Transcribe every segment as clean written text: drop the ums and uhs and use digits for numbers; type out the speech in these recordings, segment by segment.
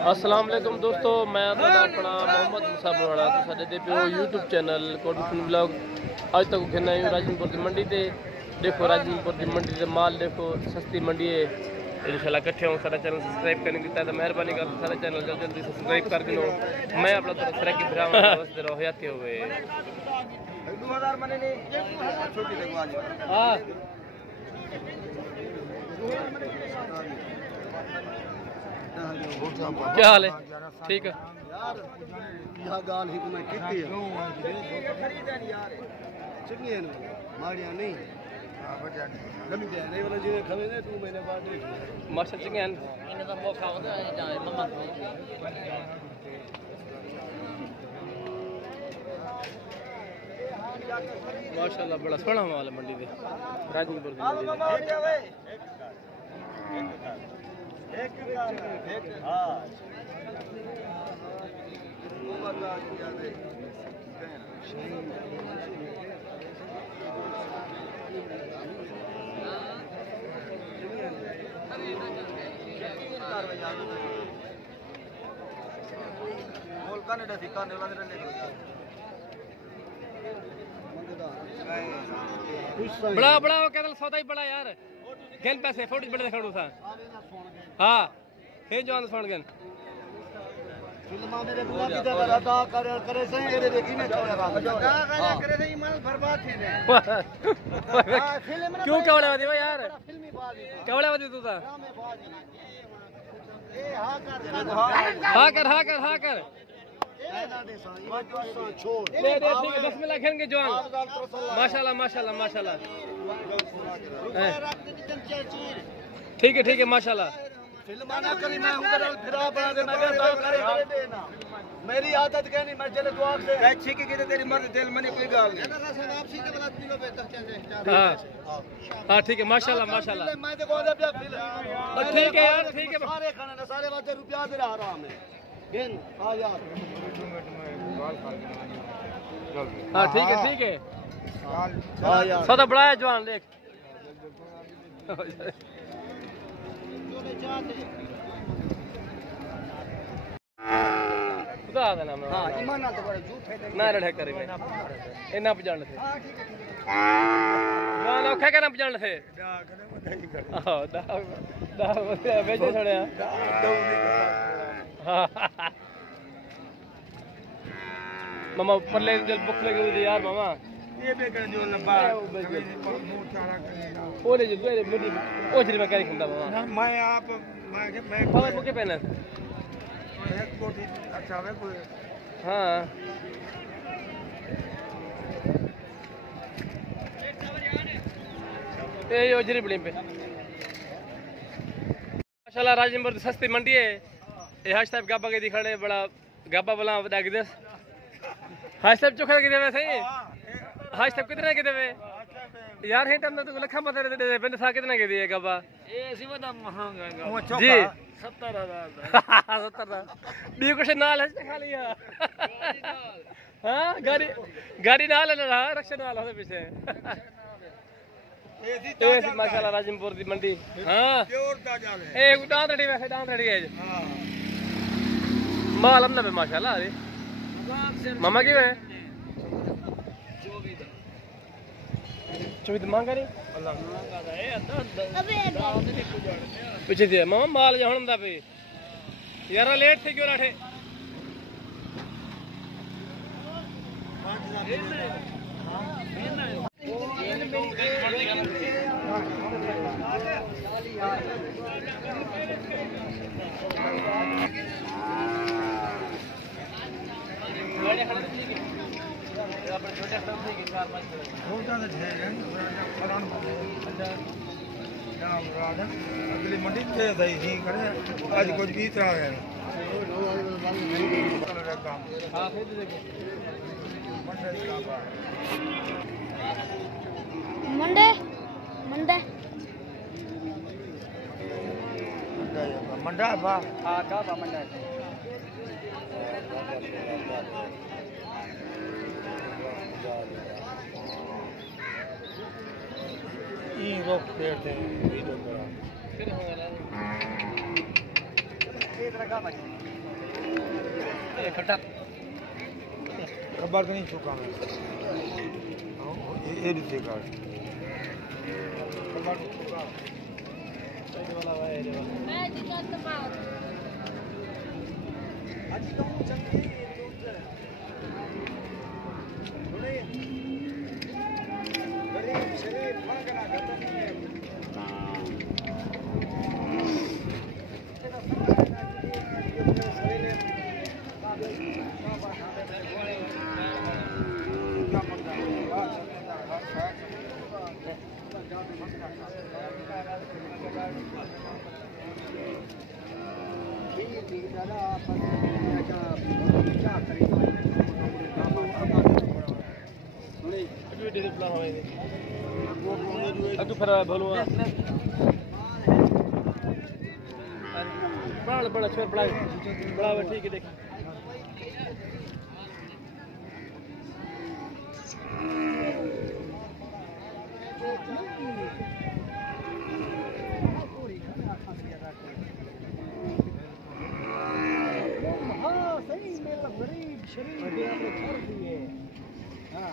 अस्सलाम वालेकुम दोस्तों, मैं अपना मोहम्मद मुसा बोल रहा था साडे पे यूट्यूब चैनल कोटफिन ब्लॉग अज तक खेना राजनपुर की मंडी से। देखो राजनपुर की मंडी से माल देखो, सस्ती मंडी है। इंशाल्लाह इकट्ठे हो, सारा चैनल सब्सक्राइब करने की तो मेहरबानी कर सारा चैनल जल्दी जल्दी सब्सक्राइब कर दो। मैं अपना तरफ सरा की भरा वस्ते रहो याते हुए हां क्या हाल है? ठीक है यार, यह गाल ही मैं कीती है चंगी है माड़िया नहीं गमी दे नहीं वाला जी खवे ने 2 महीने बाद माशा चंगे इन्हें तो मौका होता है जाए मम्मा माशाल्लाह बड़ा सोहना माल है मंडी दे राजनपुर की मंडी एक हां बड़ा बड़ा वो कहता सौदा ही बड़ा यार गन पैसे फोटो बड़े खड़ू था हां हे जवान सुन गन फिल्मा मेरे बुला की जगह अदा करे से एरे देखी ने अदा करे से ईमान बर्बाद थे ने हां फिल्म में क्यों कवड़ा वदी यार फिल्मी बात कवड़ा वदी तू था ए हां कर छोड़ दे ठीक है बिस्मिल्लाह खेलेंगे जवान माशाल्लाह माशाल्लाह माशाल्लाह ठीक है माशाल्लाह फिल्म ना करी मैं उधर फिरा बना दे मैं कहता करे देना मेरी आदत कहनी मैं चले दुआ से अच्छी की तेरी मर्द दिल मनी कोई गाल नहीं वापसी के बाद किलो बेहतर चल हां हां ठीक है माशाल्लाह माशाल्लाह मैं तो कहदा पिया फिल्म ठीक है यार ठीक है सारे खाने ना सारे वास्ते रुपया दे रहा आराम है गिन आ यार हां ठीक है हां यार सौदा बड़ा है जवान देख खुदा दा नाम हां ईमान ना तो बड़े झूठ है ना लड़े करे मैं इना पजान थे ना ना क्या करना पजान थे हां दा बेचे छोड़या मामा पल्ले जल भूख लगी हुई यार मामा ये बेकर जो लंबा ओले जो मेरे मुड़ी ओजरी में क्या खंदा मामा मैं आप मैं खबर मुके पहना एक कोटी अच्छा है कोई हां ये ओजरी बड़ी पे माशाल्लाह राजनपुर सस्ती मंडी है ये हाश साहब गाबा के दिखाड़े बड़ा गाबा बला वदा के दस हाश साहब चोखा के देवे सही हाश साहब कितने के देवे यार हे तम तो लखा मत दे बंद सा कितने के दिए गाबा ए सी वदा महंगा जी 70,000 70 बी कुछ नाल है खा लिया हां गाड़ी नाल है ना रक्षा नाल होते पीछे ए माशाल्लाह राजनपुर की मंडी हां प्योर ताजा है ए डांद रड़ी वैसे डांद रड़ी है हां माल हमने पे माशाल्लाह अरे मामा की है 24 मांगा नहीं अल्लाह मांगा था ए अब्बे पीछे दिया मामा माल जा हुंदा पे यार लेट थे क्यों राठे अगली मंडी से दही ही करे आज कुछ भी तरह है हां फिर देखो मंडे मंडे मंडा बा हां का बा मंडा ई रोक पेड़ थे खबर नहीं चुका मैं ये दूसरे का खबर चुका सही वाला है ये मैं दिक्कत मार आज तो चंगी थोड़े गरीब शरीफ भागना घटना नहीं है बड़ा छोर बड़ा ठीक है देख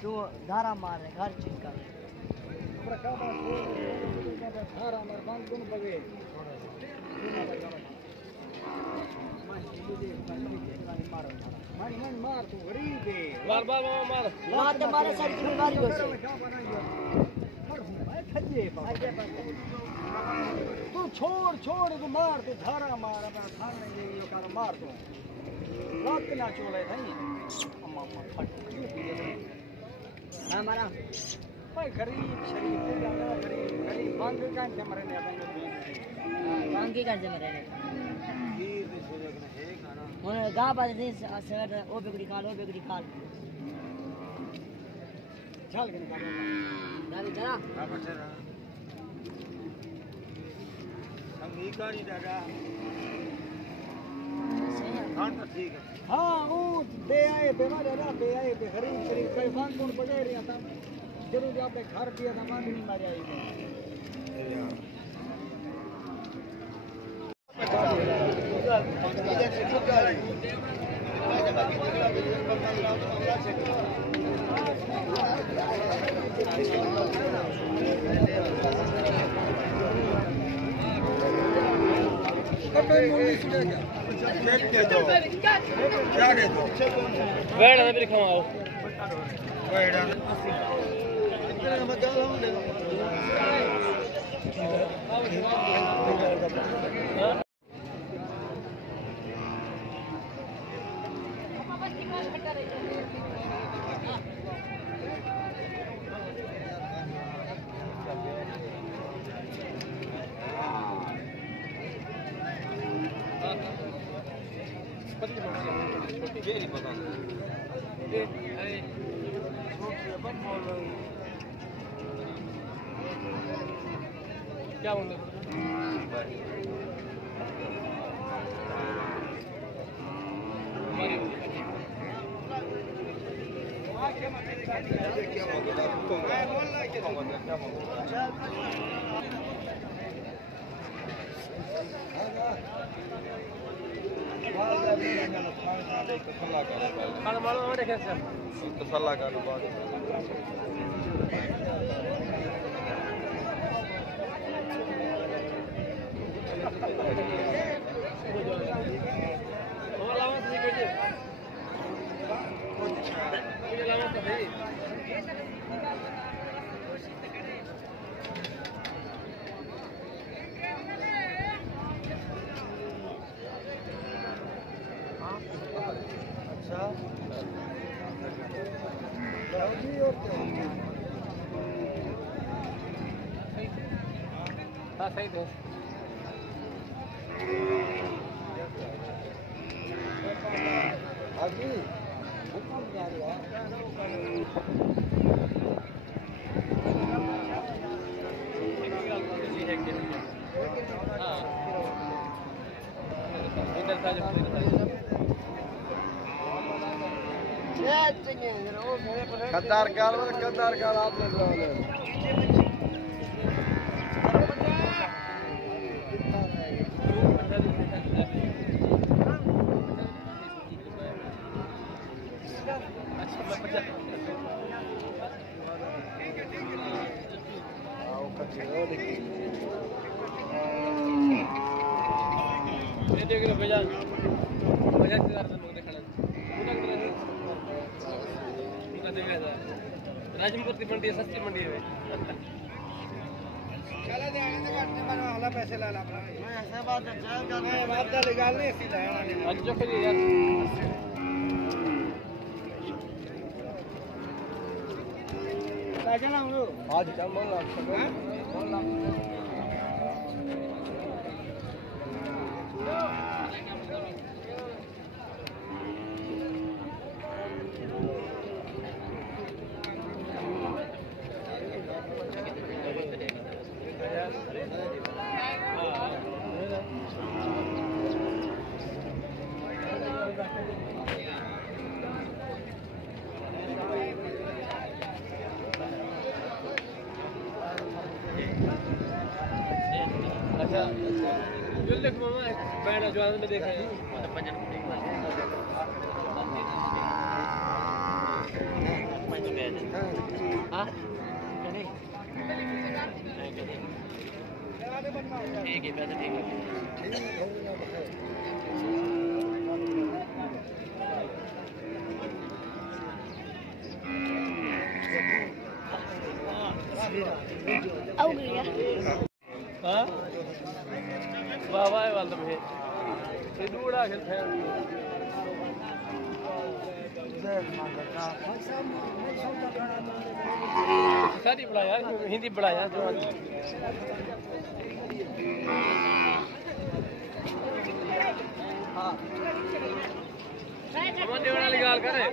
जो धारा मार रहे हर चीज का मार मार मार मारे सारी जिम्मेदारी हो तू छोड़ तू मार तू धारा मार अपना थाने ये कर मार तू रात के ना चोले नहीं अम्मा अम्मा फट हमारा भाई गरीब शरीफ गरीब मांग का से मरने अपन मांगी का से मरने वीर दे सोजक ने है खाना उन्हें गा बात नहीं सर ओ बेगड़ी खाल चल के निकाल दादी जरा बराबर से हम ही गाड़ी दादा खान तो ठीक है हाँ वो बे आए गरीब शरीफ कई बांध कौन पड़े रही था जरूर आपने घर दिया था मां नहीं मारे आई क्या दे दो वेड़ ना भी खवाओ वेड़ा इतने मत जाओ हम दे दो क्या होंगे खाना मालूम हमारे कैसे तो सलाह का बात हाँ सही तो अभी कतार कार आपने किलो भेजा भेजा के लोग देखना उनका देगा राजमपुर की मंडी सस्ती मंडी है चला दे आगे तक अपने मन वाला पैसे ला ला मैं ऐसा बात है मैं बात का निकाल नहीं सीधा आज जो करिए यार राजा ना हम लोग आज क्या बोल रहा अच्छा जो देख मामा बैठा जो में देखा है ठीक है पैसे ठीक है आओ गया हाँ वाह वाह वाला में ये दूड़ा खेलते हैं सारी बड़ा यार हिंदी बड़ा यार हमारे वाली गाल करे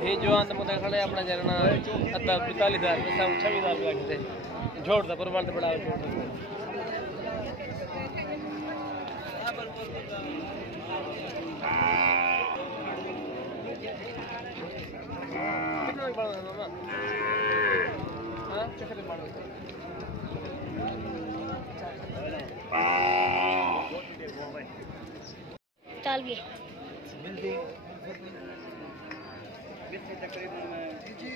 ये जो अंत मुद्दा खड़े अपना जरना अद्धा 45,000 26,000 लगते जोड़ दा पर बड़ा बड़ा कितना बड़ा मामा हां कितने बड़ा चल गए मिलती तकरीबन जी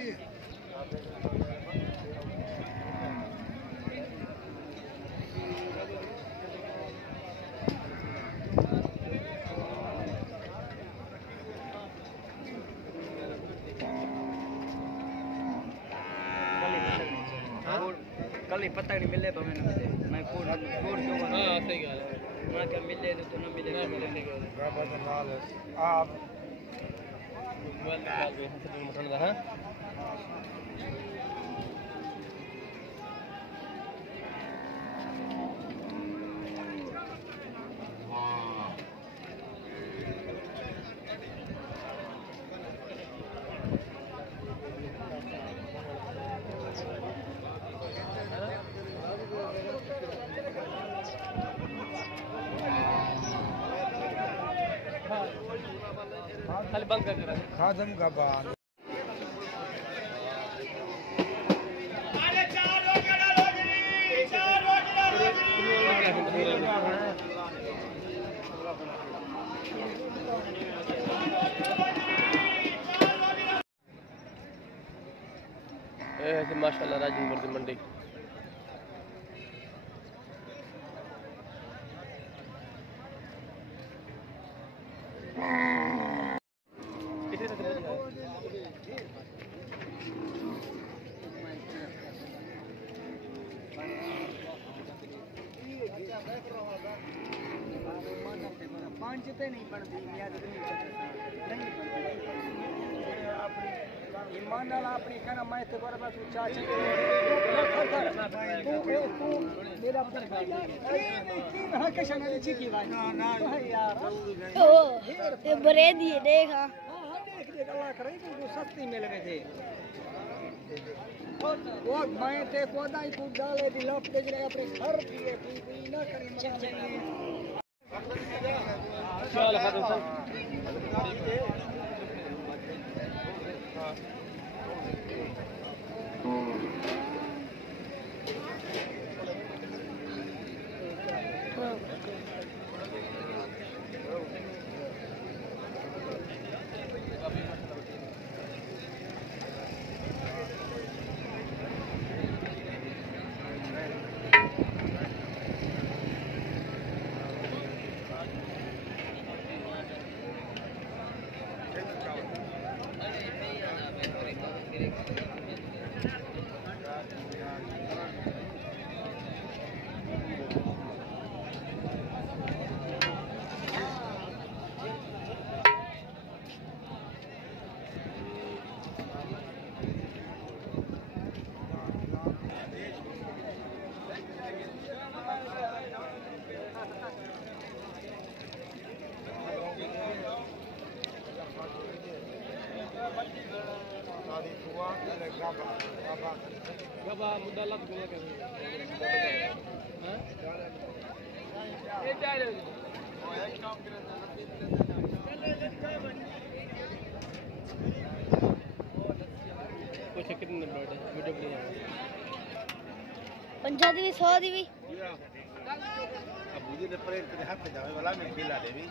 कल ही पता नहीं मिले तो मैंने मिले मैं कोड क्यों हां सही गल है मैं क्या मिले तो ना मिले ना मिले सही गल है आप मोबाइल निकाल दे मटन दा हां खाली बंद कर दे खादम का बाल ऐसे माशाल्लाह राजनपुर की मंडी पांच पे नहीं पड़ती ईमान नाल अपनी कहना मैं तो बराबर तू चाचा तू मेरा पता नहीं हां कैसा नहीं चिकी भाई ना यार ओ ये बरे दिए देखा हां देख देख अल्लाह करे तू सस्ती मिल गए थे वो मैं ते कोदा ही तू डाले दी लप दे जरे अपने घर पिए पी ना करी चल खादम साहब गबा मुदल्ला तो बोला क्या हां ये चाहे कुछ कितने बड़े वीडियो बना 50 दी 100 दी भी अबू जी ने परेड के हाथ में जावे वाला में खिला दे भी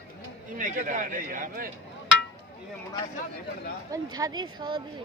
इमे के डाले यार इमे मुनासिब नहीं पड़दा 50 दी 100 दी